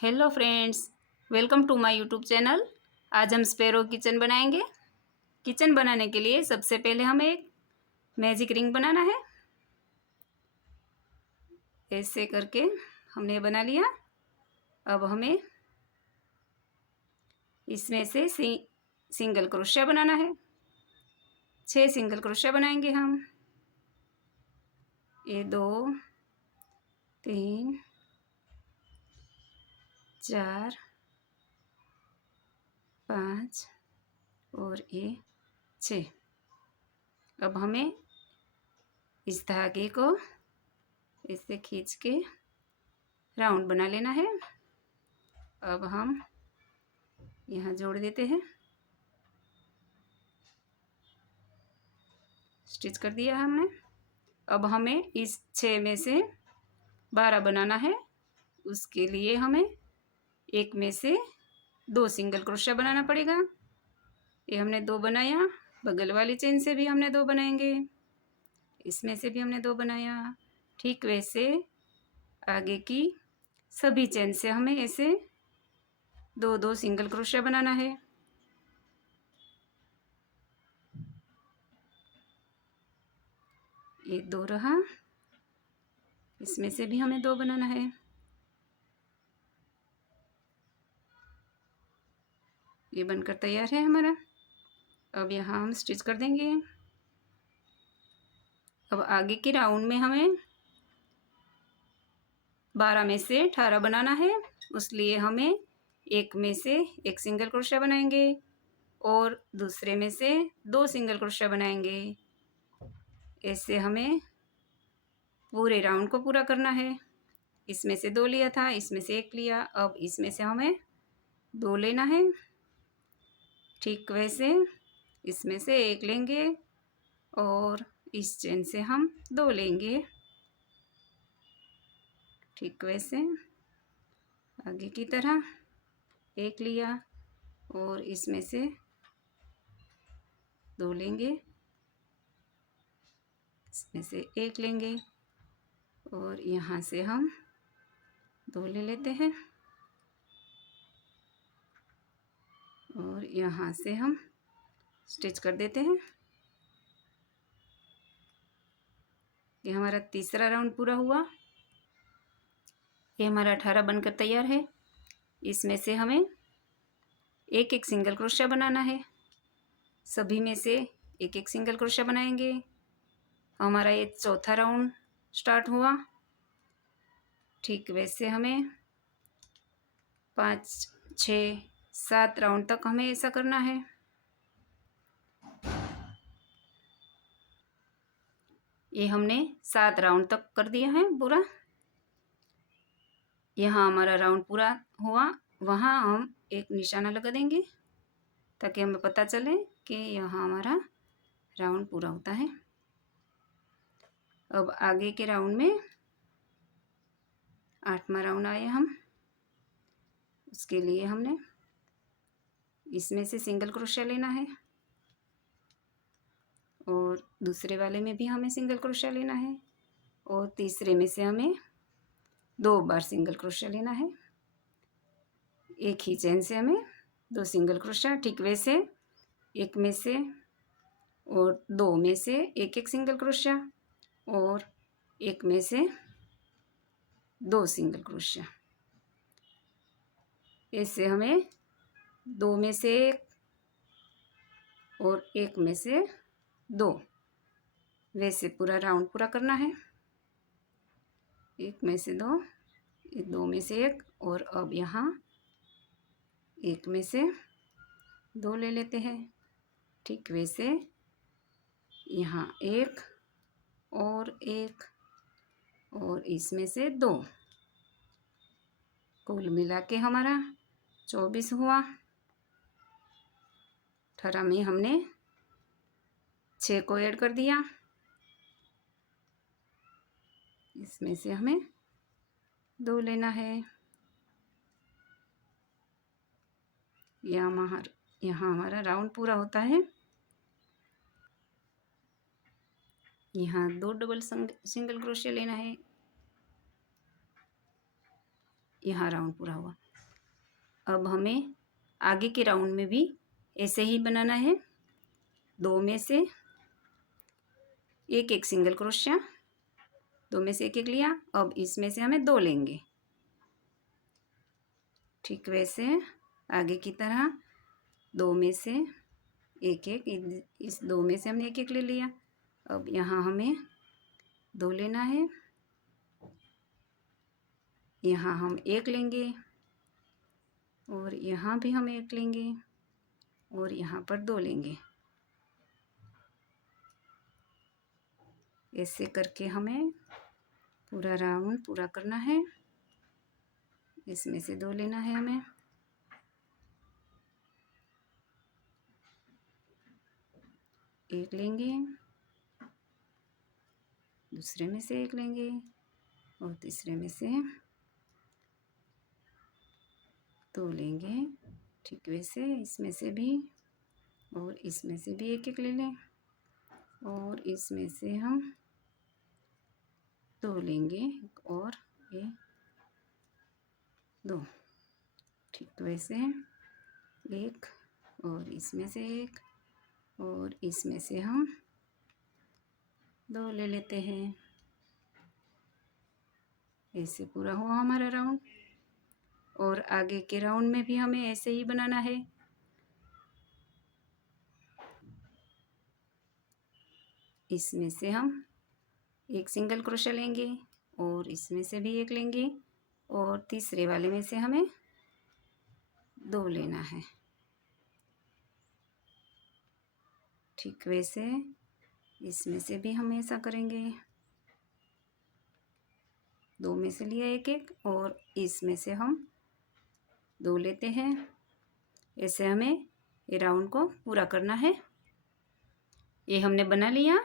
Hello friends, welcome to my YouTube channel. आज हम sparrow kitchen बनाएंगे। किचन बनाने के लिए सबसे पहले हमें एक मैजिक रिंग बनाना है। ऐसे करके हमने बना लिया। अब हमें इसमें से सिंगल क्रोशिया बनाना है। 6 सिंगल क्रोशिया बनाएंगे हम। ये 2 3 4 5 और ये 6। अब हमें इस धागे को इससे खींच के राउंड बना लेना है। अब हम यहाँ जोड़ देते हैं। स्टिच कर दिया हमने। अब हमें इस 6 में से 12 बनाना है। उसके लिए हमें एक में से 2 सिंगल क्रोशिया बनाना पड़ेगा। ये हमने 2 बनाया। बगल वाली चेन से भी हमने 2 बनाएंगे। इसमें से भी हमने 2 बनाया। ठीक वैसे आगे की सभी चेन से हमें ऐसे 2-2 सिंगल क्रोशिया बनाना है। ये 2 रहा। इसमें से भी हमें 2 बनाना है। ये बनकर तैयार है हमारा। अब यहाँ हम स्टिच कर देंगे। अब आगे के राउंड में हमें 12 में से 18 बनाना है। उसलिए हमें एक में से एक सिंगल क्रोशिया बनाएंगे और दूसरे में से 2 सिंगल क्रोशिया बनाएंगे। ऐसे हमें पूरे राउंड को पूरा करना है। इसमें से 2 लिया था, इसमें से 1 लिया। अब इसमें से हमें 2 लेना है। ठीक वैसे इसमें से 1 लेंगे और इस चेन से हम 2 लेंगे। ठीक वैसे आगे की तरह 1 लिया और इसमें से 2 लेंगे। इसमें से 1 लेंगे और यहाँ से हम 2 ले लेते हैं और यहाँ से हम स्टिच कर देते हैं। ये हमारा तीसरा राउंड पूरा हुआ। ये हमारा 18 बनकर तैयार है। इसमें से हमें एक एक सिंगल क्रोशिया बनाना है। सभी में से एक एक सिंगल क्रोशिया बनाएंगे। हमारा ये चौथा राउंड स्टार्ट हुआ। ठीक वैसे हमें 5 6 7 राउंड तक हमें ऐसा करना है। ये हमने 7 राउंड तक कर दिया है पूरा। यहाँ हमारा राउंड पूरा हुआ। वहाँ हम एक निशाना लगा देंगे ताकि हमें पता चले कि यहाँ हमारा राउंड पूरा होता है। अब आगे के राउंड में 8वां राउंड आए हम। उसके लिए हमने इसमें से सिंगल क्रोशिया लेना है और दूसरे वाले में भी हमें सिंगल क्रोशिया लेना है और तीसरे में से हमें 2 बार सिंगल क्रोशिया लेना है। एक ही चेन से हमें 2 सिंगल क्रोशिया। ठीक वैसे एक में से और 2 में से एक एक सिंगल क्रोशिया और एक में से 2 सिंगल क्रोशिया। ऐसे हमें 2 में से 1 और 1 में से 2 वैसे पूरा राउंड पूरा करना है। 1 में से 2, 2 में से 1 और अब यहाँ 1 में से 2 ले लेते हैं। ठीक वैसे यहाँ 1 और 1 और इसमें से 2, कुल मिला के हमारा 24 हुआ। 18 में हमने 6 को ऐड कर दिया। इसमें से हमें 2 लेना है। यहाँ हमारा राउंड पूरा होता है। यहाँ 2 डबल सिंगल क्रोशिया लेना है। यहाँ राउंड पूरा हुआ। अब हमें आगे के राउंड में भी ऐसे ही बनाना है। 2 में से एक एक सिंगल क्रोशिया, 2 में से एक एक लिया। अब इसमें से हमें 2 लेंगे। ठीक वैसे आगे की तरह 2 में से एक एक, इस 2 में से हमने एक एक ले लिया। अब यहाँ हमें 2 लेना है, यहाँ हम 1 लेंगे और यहाँ भी हम 1 लेंगे और यहाँ पर 2 लेंगे। ऐसे करके हमें पूरा राउंड पूरा करना है। इसमें से 2 लेना है हमें, एक लेंगे, दूसरे में से 1 लेंगे और तीसरे में से 2 लेंगे। ठीक वैसे इसमें से भी और इसमें से भी एक एक ले लें और इसमें से हम 2 लेंगे और ये 2। ठीक वैसे एक और इसमें से एक और इसमें से हम 2 ले लेते हैं। ऐसे पूरा हुआ हमारा राउंड। और आगे के राउंड में भी हमें ऐसे ही बनाना है। इसमें से हम एक सिंगल क्रोशा लेंगे और इसमें से भी एक लेंगे और तीसरे वाले में से हमें 2 लेना है। ठीक वैसे इसमें से भी हम ऐसा करेंगे। 2 में से लिया एक एक और इसमें से हम 2 लेते हैं। ऐसे हमें ये राउंड को पूरा करना है। ये हमने बना लिया।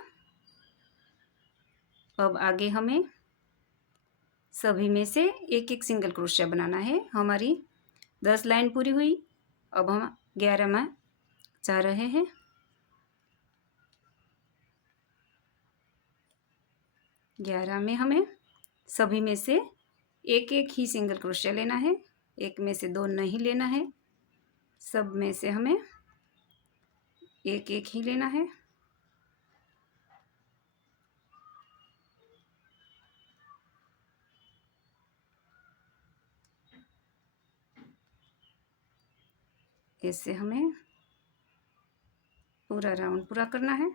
अब आगे हमें सभी में से एक एक सिंगल क्रोशिया बनाना है। हमारी 10 लाइन पूरी हुई। अब हम 11 में जा रहे हैं। ग्यारह में हमें सभी में से एक एक ही सिंगल क्रोशिया लेना है। एक में से 2 नहीं लेना है। सब में से हमें एक एक ही लेना है। इससे हमें पूरा राउंड पूरा करना है।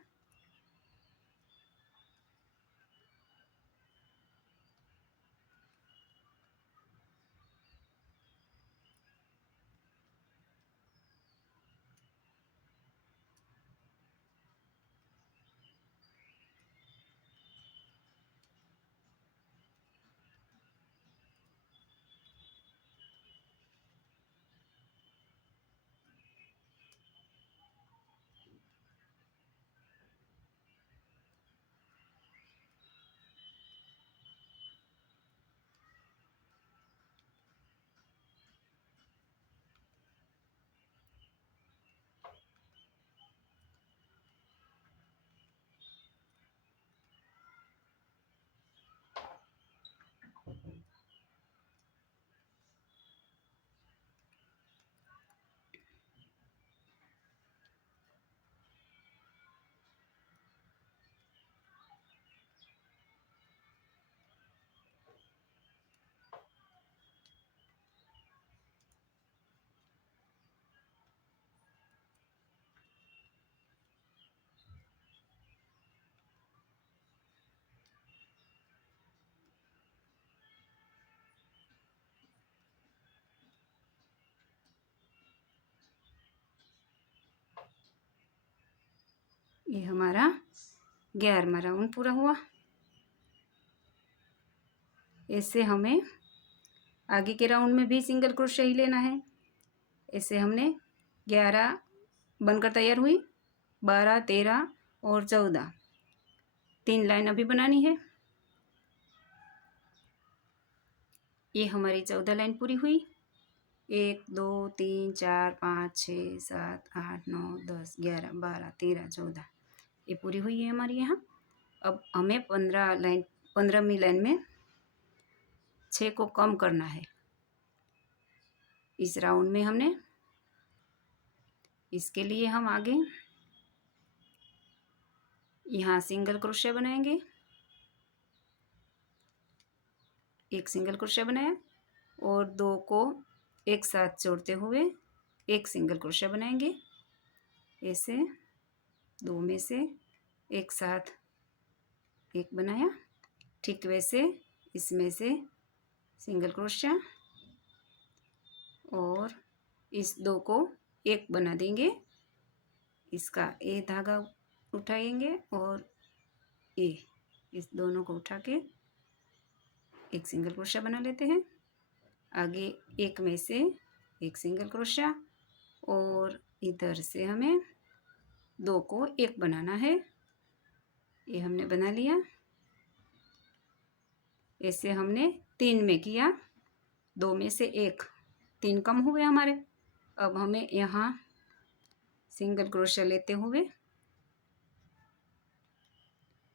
ये हमारा 11वां राउंड पूरा हुआ। ऐसे हमें आगे के राउंड में भी सिंगल क्रोशिया ही लेना है। ऐसे हमने 11 बनकर तैयार हुई। 12, 13 और 14 3 लाइन अभी बनानी है। ये हमारी 14 लाइन पूरी हुई। 1, 2, 3, 4, 5, 6, 7, 8, 9, 10, 11, 12, 13, 14 ये पूरी हुई है हमारी यहाँ। अब हमें 15वीं लाइन में 6 को कम करना है। इस राउंड में हमने इसके लिए हम आगे यहाँ सिंगल क्रोशिया बनाएंगे, एक सिंगल क्रोशिया बनाया और दो को एक साथ जोड़ते हुए एक सिंगल क्रोशिया बनाएंगे। ऐसे दो में से एक साथ एक बनाया, ठीक वैसे इसमें से सिंगल क्रोशिया और इस दो को एक बना देंगे। इसका ए धागा उठाएंगे और ए, इस दोनों को उठा के एक सिंगल क्रोशिया बना लेते हैं। आगे एक में से एक सिंगल क्रोशिया और इधर से हमें दो को एक बनाना है। ये हमने बना लिया। ऐसे हमने 3 में किया, 2 में से एक, 3 कम हुए हमारे। अब हमें यहाँ सिंगल क्रोशिया लेते हुए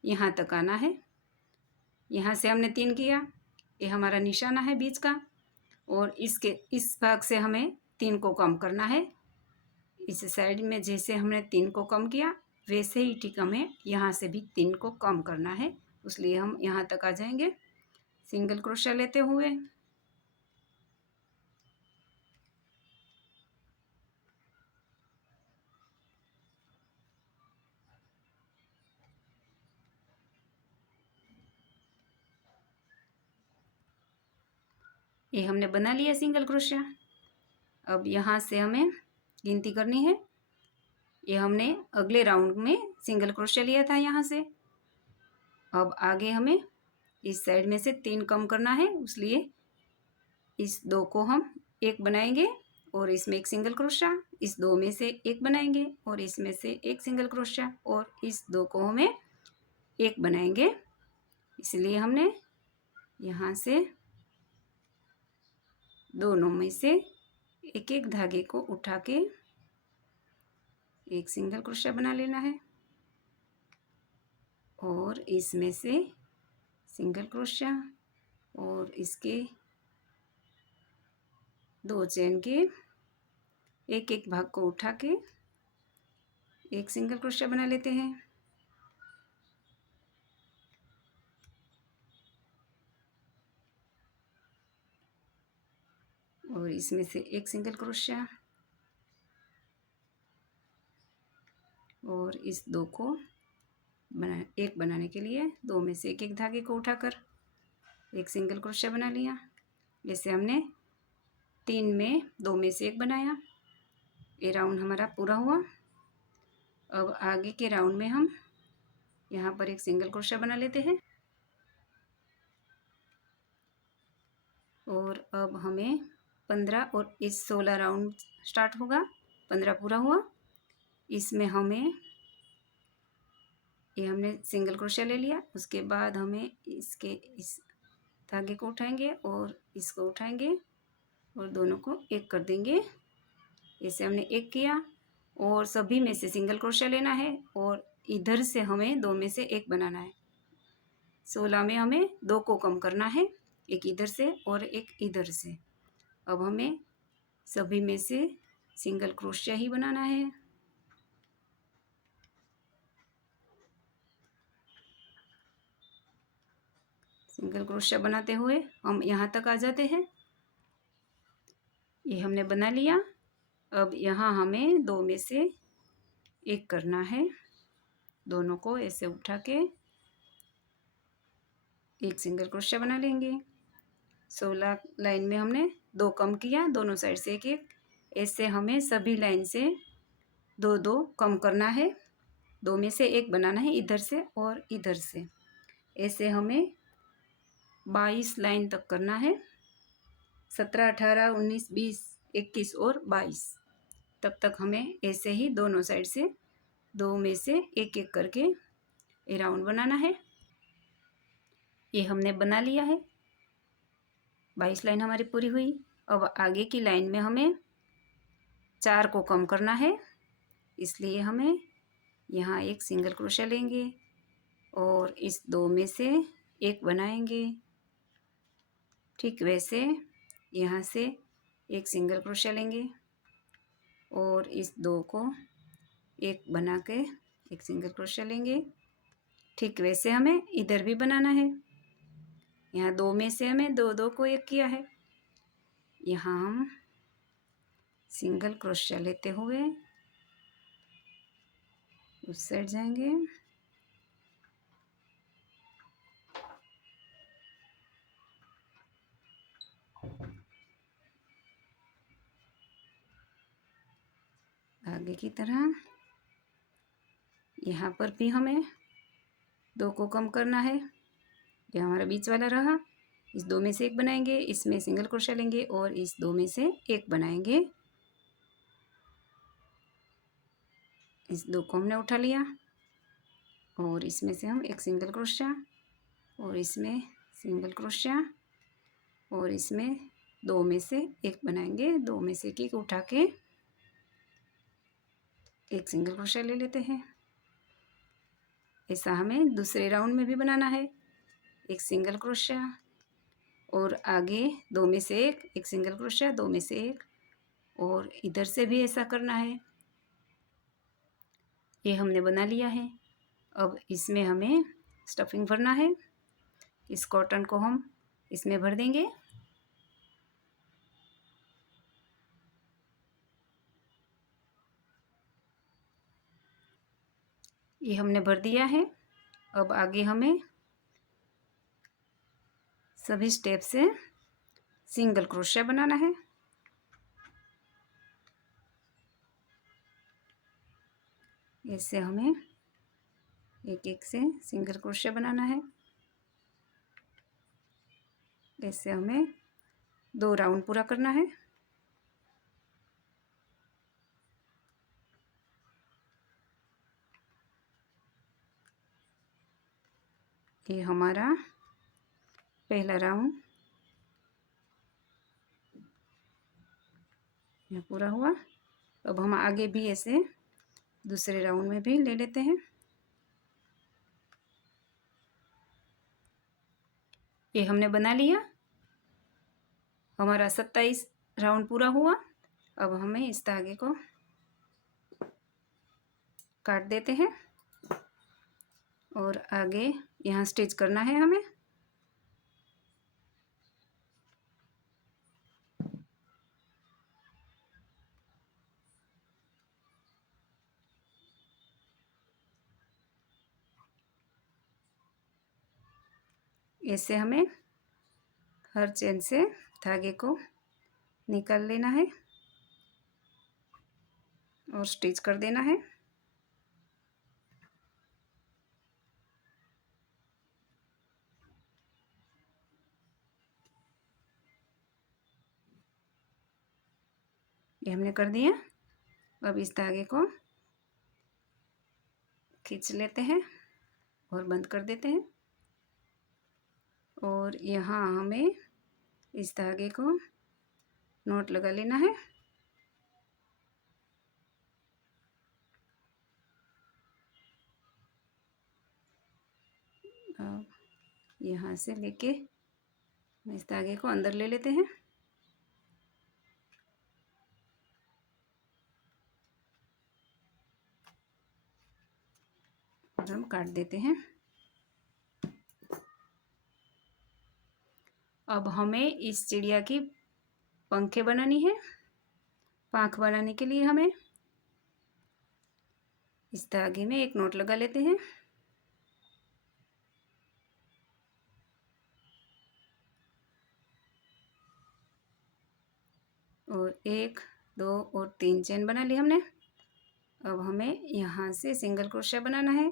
यहाँ तक आना है। यहाँ से हमने 3 किया, ये हमारा निशाना है बीच का, और इसके इस भाग से हमें 3 को कम करना है। इस साइड में जैसे हमने 3 को कम किया वैसे ही ठीक हमें यहाँ से भी 3 को कम करना है। इसलिए हम यहाँ तक आ जाएंगे सिंगल क्रोशिया लेते हुए। ये हमने बना लिया सिंगल क्रोशिया। अब यहाँ से हमें गिनती करनी है। ये हमने अगले राउंड में सिंगल क्रोशिया लिया था यहाँ से। अब आगे हमें इस साइड में से 3 कम करना है, इसलिए इस दो को हम एक बनाएंगे और इसमें एक सिंगल क्रोशिया, इस दो में से एक बनाएंगे और इसमें से एक सिंगल क्रोशिया और इस दो को हमें एक बनाएंगे। इसलिए हमने यहाँ से दोनों में से एक एक धागे को उठा के एक सिंगल क्रोशिया बना लेना है और इसमें से सिंगल क्रोशिया और इसके 2 चेन के एक एक भाग को उठा के एक सिंगल क्रोशिया बना लेते हैं। और इसमें से एक सिंगल क्रोशिया और इस दो को बनाने के लिए दो में से एक एक धागे को उठाकर एक सिंगल क्रोशिया बना लिया। जैसे हमने 3 में 2 में से एक बनाया। ये राउंड हमारा पूरा हुआ। अब आगे के राउंड में हम यहाँ पर एक सिंगल क्रोशिया बना लेते हैं और अब हमें 15 और इस 16 राउंड स्टार्ट होगा। 15 पूरा हुआ। इसमें हमें ये हमने सिंगल क्रोशिया ले लिया। उसके बाद हमें इसके इस धागे को उठाएंगे और इसको उठाएंगे और दोनों को एक कर देंगे। इसे हमने एक किया और सभी में से सिंगल क्रोशिया लेना है और इधर से हमें 2 में से एक बनाना है। 16 में हमें 2 को कम करना है, एक इधर से और एक इधर से। अब हमें सभी में से सिंगल क्रोशिया ही बनाना है। सिंगल क्रोशिया बनाते हुए हम यहाँ तक आ जाते हैं। ये हमने बना लिया। अब यहाँ हमें 2 में से एक करना है। दोनों को ऐसे उठा के एक सिंगल क्रोशिया बना लेंगे। 16 लाइन में हमने 2 कम किया, दोनों साइड से एक एक। ऐसे हमें सभी लाइन से 2 कम करना है। 2 में से एक बनाना है इधर से और इधर से। ऐसे हमें 22 लाइन तक करना है। 17, 18, 19, 20, 21 और 22 तब तक हमें ऐसे ही दोनों साइड से 2 में से एक एक करके ये राउंड बनाना है। ये हमने बना लिया है। 22 लाइन हमारी पूरी हुई। अब आगे की लाइन में हमें 4 को कम करना है, इसलिए हमें यहाँ एक सिंगल क्रोशिया लेंगे और इस 2 में से एक बनाएंगे। ठीक वैसे यहाँ से एक सिंगल क्रोशिया लेंगे और इस दो को एक बना के एक सिंगल क्रोशिया लेंगे। ठीक वैसे हमें इधर भी बनाना है। यहाँ दो में से हमें दो दो को एक किया है। यहाँ हम सिंगल क्रोशिया लेते हुए उस साइड जाएंगे। आगे की तरह यहाँ पर भी हमें दो को कम करना है। जो हमारा बीच वाला रहा, इस दो में से एक बनाएंगे, इसमें सिंगल क्रोशिया लेंगे और इस दो में से एक बनाएंगे। इस दो को हमने उठा लिया और इसमें से हम एक सिंगल क्रोशिया और इसमें सिंगल क्रोशिया और इसमें दो में से एक बनाएंगे। दो में से एक उठा के एक सिंगल क्रोशिया ले लेते हैं। ऐसा हमें दूसरे राउंड में भी बनाना है। एक सिंगल क्रोशिया और आगे दो में से एक सिंगल क्रोशिया, दो में से एक, और इधर से भी ऐसा करना है। ये हमने बना लिया है। अब इसमें हमें स्टफिंग भरना है। इस कॉटन को हम इसमें भर देंगे। ये हमने भर दिया है। अब आगे हमें सभी स्टेप से सिंगल क्रोशिया बनाना है। ऐसे हमें एक एक से सिंगल क्रोशिया बनाना है। ऐसे हमें दो राउंड पूरा करना है। ये हमारा पहला राउंड यह पूरा हुआ। अब हम आगे भी ऐसे दूसरे राउंड में भी ले लेते हैं। ये हमने बना लिया। हमारा 27 राउंड पूरा हुआ। अब हमें इस धागे को काट देते हैं और आगे यहाँ स्टिच करना है हमें। ऐसे हमें हर चेन से धागे को निकाल लेना है और स्टिच कर देना है। ये हमने कर दिया। अब इस धागे को खींच लेते हैं और बंद कर देते हैं और यहाँ हमें इस धागे को नॉट लगा लेना है। अब यहाँ से लेके इस धागे को अंदर ले लेते हैं और हम काट देते हैं। अब हमें इस चिड़िया की पंखें बनानी है। पंख बनाने के लिए हमें इस धागे में एक नॉट लगा लेते हैं और एक, दो और तीन चेन बना ली हमने। अब हमें यहाँ से सिंगल क्रोशिया बनाना है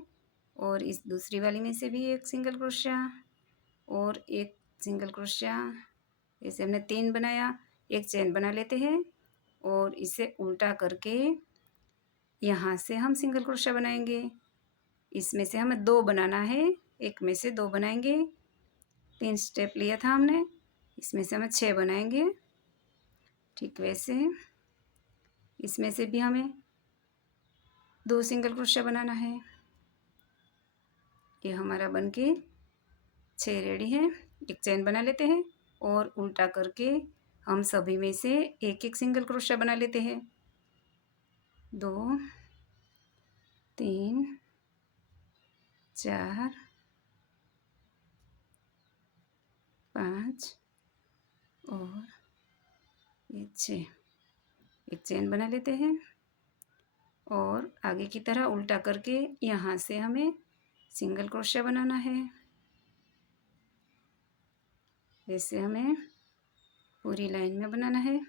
और इस दूसरी वाली में से भी एक सिंगल क्रोशिया और एक सिंगल क्रोशिया। ऐसे हमने तीन बनाया। एक चेन बना लेते हैं और इसे उल्टा करके यहाँ से हम सिंगल क्रोशिया बनाएंगे। इसमें से हमें दो बनाना है, एक में से दो बनाएंगे। 3 स्टेप लिया था हमने, इसमें से हमें 6 बनाएंगे। ठीक वैसे इसमें से भी हमें दो सिंगल क्रोशिया बनाना है। ये हमारा बनके 6 रेडी है। एक चेन बना लेते हैं और उल्टा करके हम सभी में से एक एक सिंगल क्रोशिया बना लेते हैं। 2 3 4 5 और ये 6। एक चेन बना लेते हैं और आगे की तरह उल्टा करके यहाँ से हमें सिंगल क्रोशिया बनाना है। ऐसे हमें पूरी लाइन में बनाना है।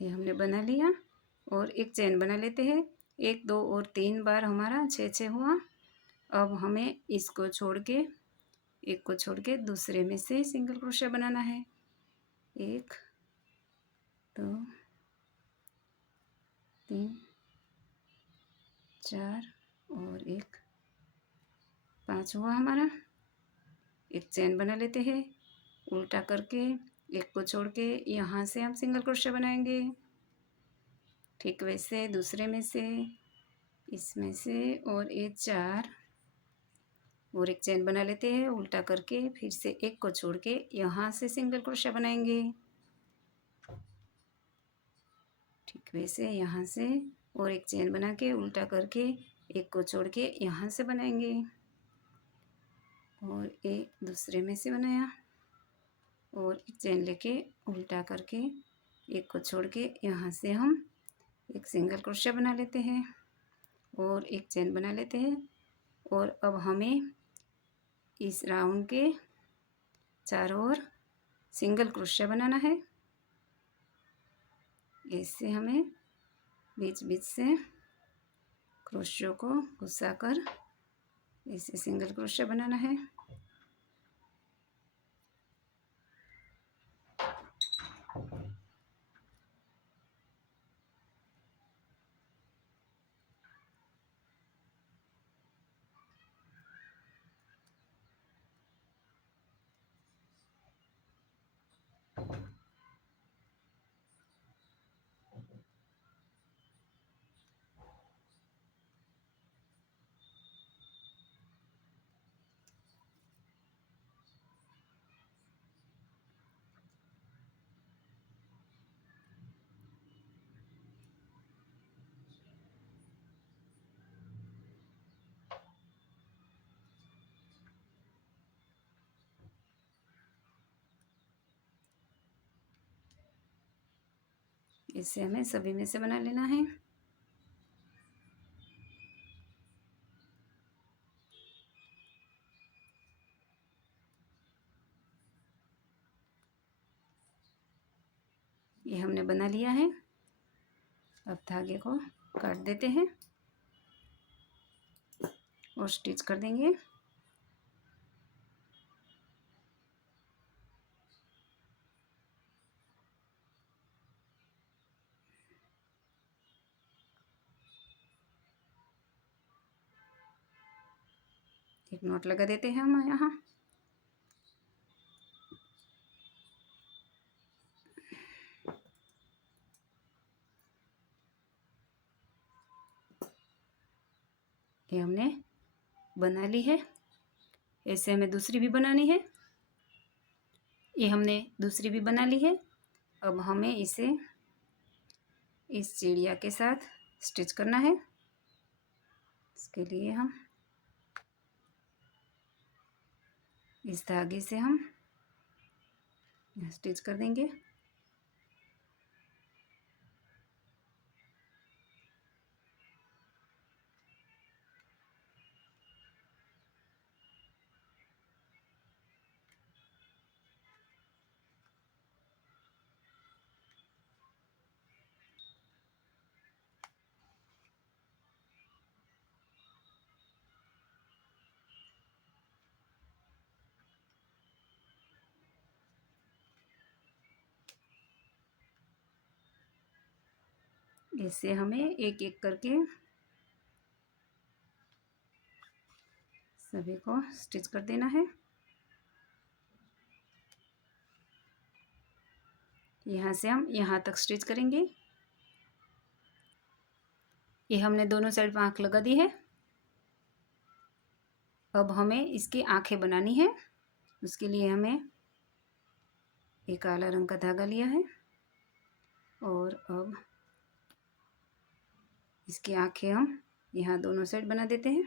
ये हमने बना लिया और एक चेन बना लेते हैं। 1 2 और 3 बार हमारा 6 हुआ। अब हमें इसको छोड़ के, एक को छोड़ के दूसरे में से सिंगल क्रोशिया बनाना है। 1 2 3 4 और 1 5 हुआ हमारा। एक चेन बना लेते हैं उल्टा करके, एक को छोड़ के यहाँ से हम सिंगल क्रोशिया बनाएंगे। ठीक वैसे दूसरे में से, इसमें से और ये 4 और एक चेन बना लेते हैं उल्टा करके, फिर से एक को छोड़ के यहाँ से सिंगल क्रोशिया बनाएंगे। ठीक वैसे यहाँ से और एक चेन बना के उल्टा करके एक को छोड़ के यहाँ से बनाएंगे और एक दूसरे में से बनाया और एक चेन लेके उल्टा करके एक को छोड़ के यहाँ से हम एक सिंगल क्रोशिया बना लेते हैं और एक चेन बना लेते हैं। और अब हमें इस राउंड के चारों ओर सिंगल क्रोशिया बनाना है। इससे हमें बीच बीच से क्रोशियों को घुसाकर इसे सिंगल क्रोशिया बनाना है। इसे हमें सभी में से बना लेना है। ये हमने बना लिया है। अब धागे को काट देते हैं और स्टिच कर देंगे। एक नॉट लगा देते हैं हम यहाँ। ये हमने बना ली है। ऐसे हमें दूसरी भी बनानी है। ये हमने दूसरी भी बना ली है। अब हमें इसे इस चिड़िया के साथ स्टिच करना है। इसके लिए हम इस धागे से हम स्टिच कर देंगे। इससे हमें एक एक करके सभी को स्टिच कर देना है। यहाँ से हम यहाँ तक स्टिच करेंगे। ये हमने दोनों साइड पर आँख लगा दी है। अब हमें इसकी आँखें बनानी है। उसके लिए हमें एक काला रंग का धागा लिया है और अब इसकी आँखें हम यहाँ दोनों साइड बना देते हैं।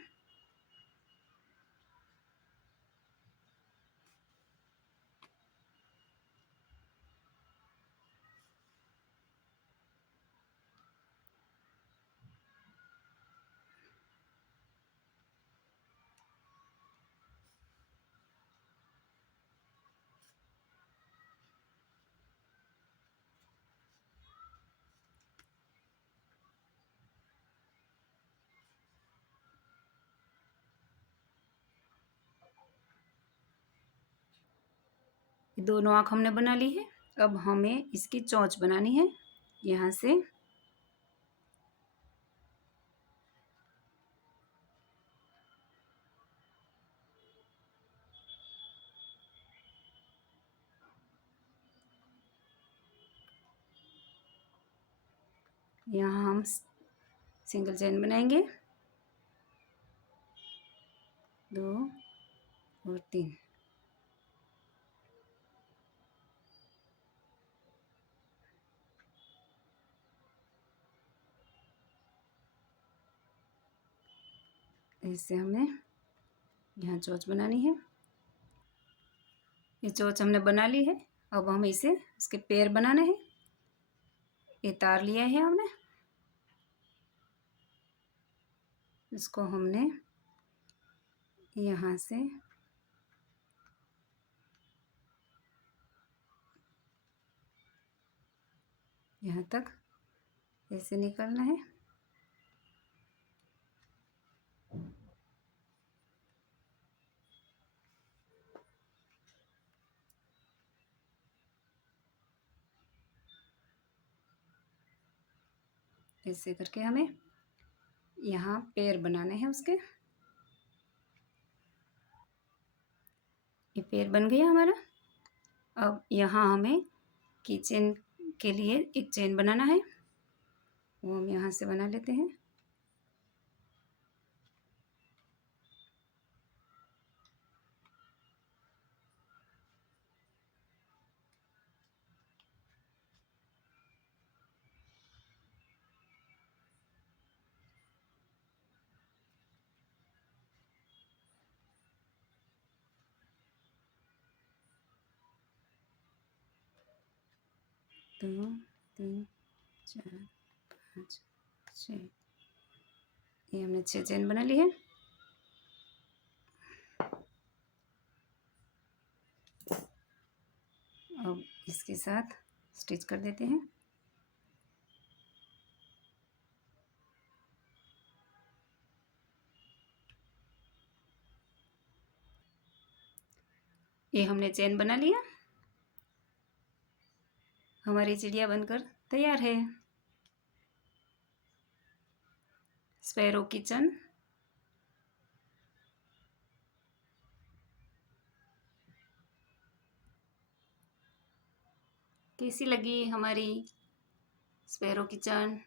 दोनों आँख हमने बना ली है। अब हमें इसकी चोंच बनानी है। यहाँ से यहाँ हम सिंगल चेन बनाएंगे, 2 और 3। ऐसे हमें यहाँ चोंच बनानी है। ये चोंच हमने बना ली है। अब हमें इसे इसके पैर बनाने हैं। ये तार लिया है हमने, इसको हमने यहाँ से यहाँ तक ऐसे निकालना है। ऐसे करके हमें यहाँ पैर बनाने हैं उसके। ये पैर बन गया हमारा। अब यहाँ हमें की चेन के लिए एक चेन बनाना है, वो हम यहाँ से बना लेते हैं। दो, 3, 4, 5, 6। ये हमने 6 चेन बना ली है। अब इसके साथ स्टिच कर देते हैं। ये हमने चेन बना लिया। हमारी चिड़िया बनकर तैयार है। Sparrow kitchen. कैसी लगी हमारी स्पैरो किचन?